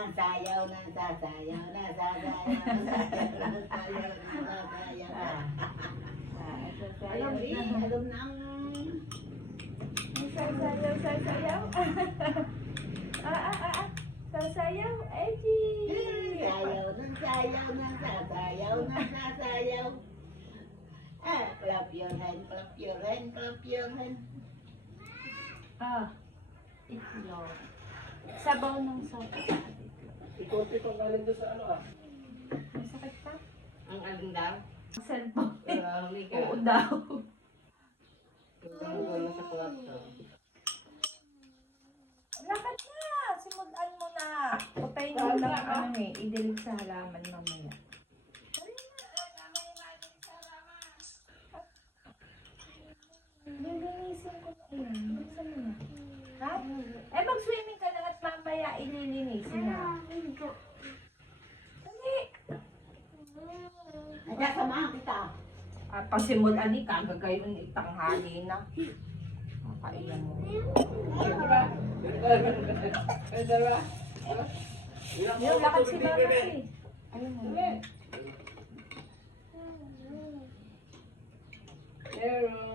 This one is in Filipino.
ng sayaw, ng sasayaw, ng sasayaw, ng sasayaw, ng sayaw, ng sasayaw. Alam na, alam na ang... Sasayaw, sasayaw. Sasayaw, Eji. Sayaw, ng sayaw, ng sasayaw, ng sasayaw. Clap your hand, clap your hand, clap your hand. Itlog. Sabaw ng sabaw. Ikunti kong galing doon sa ano May sakit pa? Ang alin daw? Cellphone. Huli ka. Oo daw. Wala sa kwarto. Lakad na! Simulan mo na. Papayin mo lang ano idilig sa halaman mamaya. Lilinisin ko na yan. Buksan mo na. Ha? Mag-swimming ka na at mamaya ililinisin na. Dali! Nagsasamahan kita. Pasimulan ni kagagayon itanghali na. Makailan mo. Yung lakad si mama eh. Ayun mo. Pero